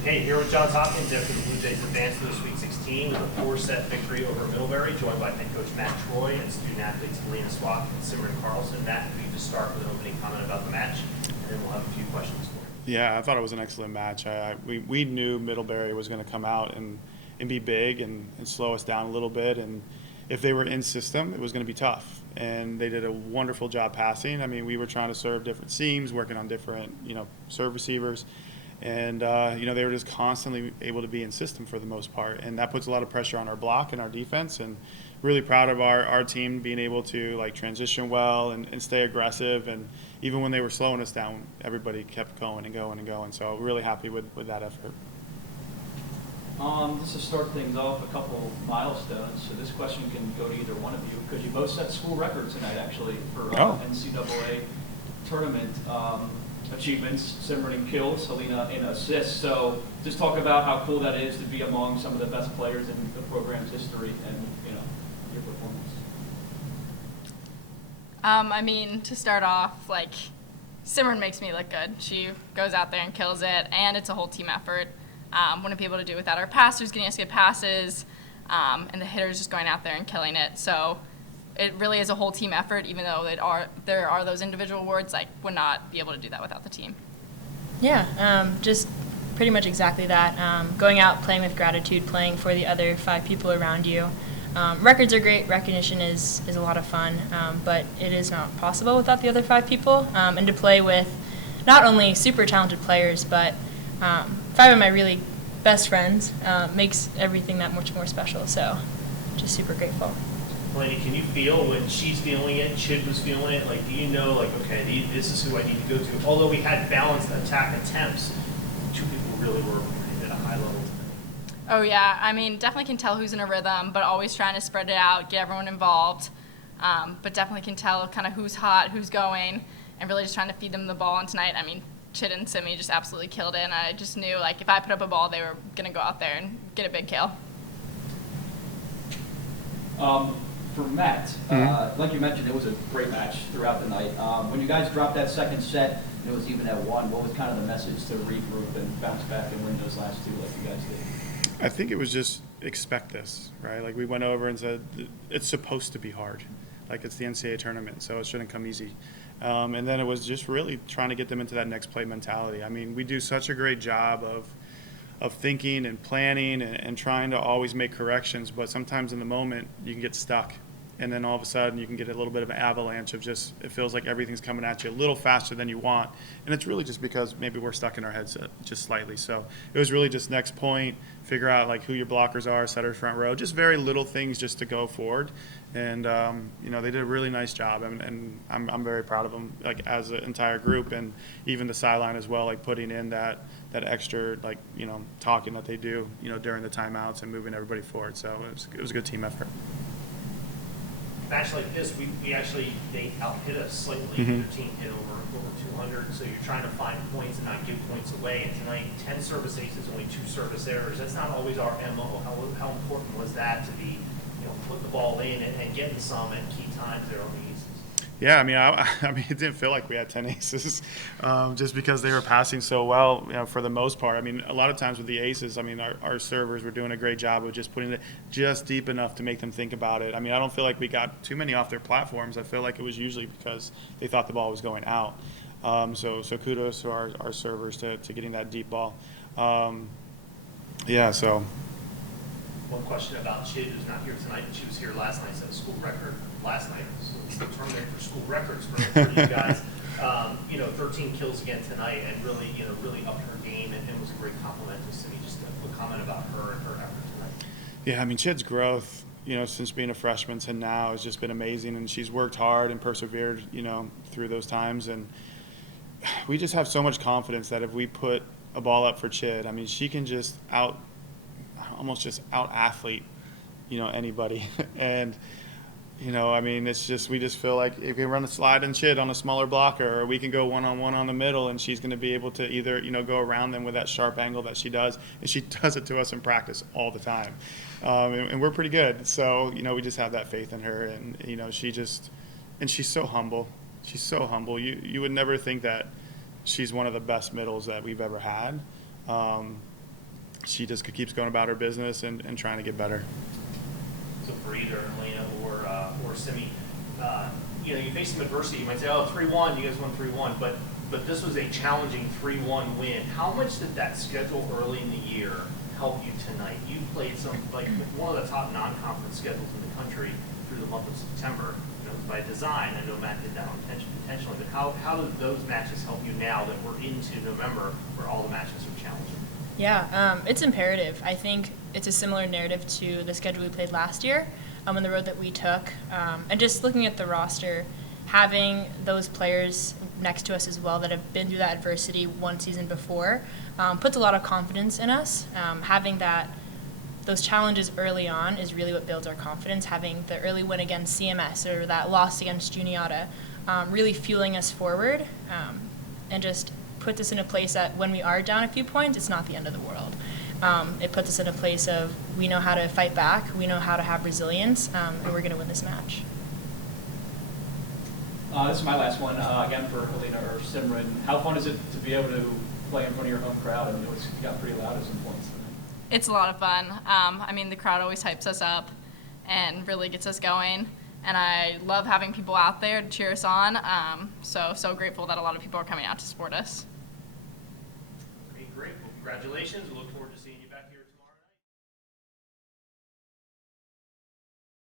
Okay, here with Johns Hopkins after the Blue Jays advance to the Sweet 16 with a 4-set victory over Middlebury, joined by head coach Matt Troy and student athletes Helena Swap and Simran Carlson. Matt, if you could just start with an opening comment about the match, and then we'll have a few questions for you. Yeah, I thought it was an excellent match. We knew Middlebury was going to come out and be big and slow us down a little bit. And if they were in system, it was going to be tough. And they did a wonderful job passing. I mean, we were trying to serve different seams, working on different, serve receivers. And, they were just constantly able to be in system for the most part. And that puts a lot of pressure on our block and our defense. And really proud of our team being able to, transition well and stay aggressive. And even when they were slowing us down, everybody kept going and going and going. So really happy with that effort. Just to start things off, a couple milestones. So this question can go to either one of you, because you both set school records tonight, actually, for NCAA tournament achievements. Simran in kills, Helena in assists. So just talk about how cool that is to be among some of the best players in the program's history and, your performance. To start off, Simran makes me look good. She goes out there and kills it, and it's a whole team effort. Wouldn't be able to do without our passers getting us good passes, and the hitters just going out there and killing it. So it really is a whole team effort, even though there are those individual awards. Would not be able to do that without the team. Yeah, just pretty much exactly that. Going out, playing with gratitude, playing for the other 5 people around you. Records are great. Recognition is a lot of fun, but it is not possible without the other 5 people. And to play with not only super talented players, but 5 of my really best friends makes everything that much more special. So just super grateful. Melanie, can you feel when she's feeling it, Chid was feeling it? Do you know, okay, this is who I need to go to? Although we had balanced attack attempts, 2 people really were at a high level tonight. Oh, yeah. Definitely can tell who's in a rhythm, but always trying to spread it out, get everyone involved. But definitely can tell kind of who's hot, who's going, and really just trying to feed them the ball. And tonight, Chid and Simi just absolutely killed it, and I just knew, if I put up a ball, they were going to go out there and get a big kill. For Matt, like you mentioned, it was a great match throughout the night. When you guys dropped that second set, and it was even at 1, what was kind of the message to regroup and bounce back and win those last 2 like you guys did? I think it was just expect this, right? We went over and said it's supposed to be hard. It's the NCAA tournament, so it shouldn't come easy. And then it was just really trying to get them into that next play mentality. We do such a great job of thinking and planning and trying to always make corrections, but sometimes in the moment you can get stuck. And then all of a sudden you can get a little bit of an avalanche of just, it feels like everything's coming at you a little faster than you want. And it's really just because maybe we're stuck in our heads just slightly. So it was really just next point, figure out who your blockers are, setters, front row, just very little things just to go forward. And, they did a really nice job, and I'm very proud of them, as an entire group, and even the sideline as well, putting in that extra, talking that they do, during the timeouts and moving everybody forward. So it was a good team effort. Match like this, they out-hit us slightly. Mm-hmm. Their team hit over 200, so you're trying to find points and not give points away. And tonight, 10 service aces, only 2 service errors. That's not always our MO. How important was that to be, put the ball in and getting some at key times there on the aces? Yeah, it didn't feel like we had 10 aces, just because they were passing so well, for the most part. A lot of times with the aces, our servers were doing a great job of just putting it just deep enough to make them think about it. I don't feel like we got too many off their platforms. I feel like it was usually because they thought the ball was going out. So kudos to our servers to getting that deep ball. So. One question about Chid, who's not here tonight, and she was here last night, set a school record last night. So it's the tournament for school records for you guys. 13 kills again tonight, and really upped her game, and it was a great compliment to Simi. Just a quick comment about her and her effort tonight. Yeah, Chid's growth, since being a freshman to now has just been amazing, and she's worked hard and persevered, through those times, and we just have so much confidence that if we put a ball up for Chid, she can just almost just out-athlete, anybody. And, it's just, we just feel like if we run a slide and Chid on a smaller blocker, or we can go one-on-one on the middle, and she's going to be able to either, go around them with that sharp angle that she does. And she does it to us in practice all the time. And we're pretty good. So, we just have that faith in her. And, she's so humble. She's so humble. You would never think that she's one of the best middles that we've ever had. she just keeps going about her business and trying to get better. So for either Elena or Simi, you face some adversity. You might say, oh, 3-1, you guys won 3-1, but this was a challenging 3-1 win. How much did that schedule early in the year help you tonight? You played one of the top non-conference schedules in the country through the month of September. By design. I know Matt did that intentionally, but how do those matches help you now that we're into November where all the matches are challenging? Yeah, it's imperative. I think it's a similar narrative to the schedule we played last year and the road that we took. And just looking at the roster, having those players next to us as well that have been through that adversity one season before puts a lot of confidence in us. Having those challenges early on is really what builds our confidence. Having the early win against CMS or that loss against Juniata really fueling us forward and just puts us in a place that when we are down a few points, it's not the end of the world. It puts us in a place of we know how to fight back, we know how to have resilience, and we're going to win this match. This is my last one, again for Helena or Simran. How fun is it to be able to play in front of your home crowd? I mean, it got pretty loud at some points. It's a lot of fun. The crowd always hypes us up and really gets us going. And I love having people out there to cheer us on. So grateful that a lot of people are coming out to support us. Okay, great. Well, congratulations. We look forward to seeing you.